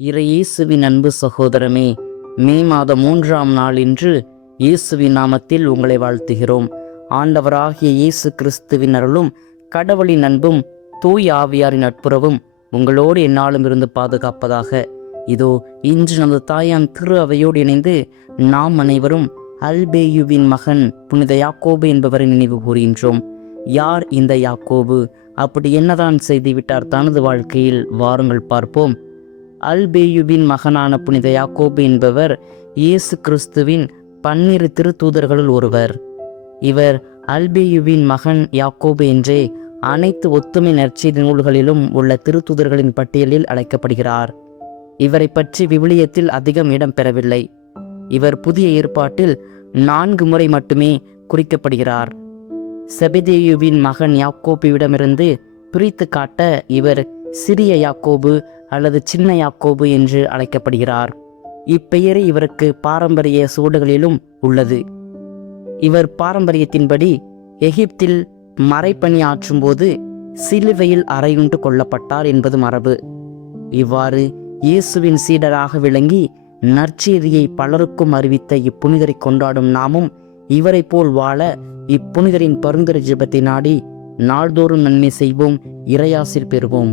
இறையேசுவின் அன்பு சகோதரமே மே மாதம் மூன்றாம் நாள் இன்று இயேசுவின் நாமத்தில் உங்களை வாழ்த்துகிறோம். ஆண்டவராகிய இயேசு கிறிஸ்துவின் அருளும் கடவுளின் அன்பும் தூய் ஆவியாரின் நட்புறவும் உங்களோடு என்னாலும் இருந்து பாதுகாப்பதாக. இதோ இன்று நமது தாயான் திரு அவையோடு இணைந்து நாம் அனைவரும் அல்பேயுவின் மகன் புனித யாக்கோபு என்பவரை நினைவு கூறுகின்றோம். யார் இந்த யாக்கோபு? அப்படி என்னதான் செய்துவிட்டார் தனது வாழ்க்கையில்? வாருங்கள் பார்ப்போம். அல்பேயுவின் மகனான புனித யாக்கோபு என்பவர் இயேசு கிறிஸ்துவின் பன்னிரு திருத்தூதர்களுள் ஒருவர். இவர் அல்பேயுவின் மகன் யாக்கோபு என்றே அனைத்து ஒத்துமை நற்செய்தி நூல்களிலும் உள்ள திருத்தூதர்களின் பட்டியலில் அழைக்கப்படுகிறார். இவரை பற்றி விவிலியத்தில் அதிகம் இடம் பெறவில்லை. இவர் புதிய ஏற்பாட்டில் நான்கு முறை மட்டுமே குறிக்கப்படுகிறார். செபதேயுவின் மகன் யாக்கோபுவிடமிருந்து பிரித்து காட்ட இவர் சிறிய யாக்கோபு அல்லது சின்ன யாக்கோபு என்று அழைக்கப்படுகிறார். இப்பெயரே இவருக்கு பாரம்பரிய சுவடுகளிலும் உள்ளது. இவர் பாரம்பரியத்தின்படி எகிப்தில் மறைப்பணி ஆற்றும்போது சிலுவையில் அறையுண்டு கொல்லப்பட்டார் என்பது மரபு. இவ்வாறு இயேசுவின் சீடராக விளங்கி நற்செய்தியை பலருக்கும் அறிவித்த இப்புனிதரை கொண்டாடும் நாமும் இவரைப் போல் வாழ இப்புனிதரின் பரிந்துரை ஜெபத்தை நாடி நாள்தோறும் நன்மை செய்வோம் இறையாசில் பெறுவோம்.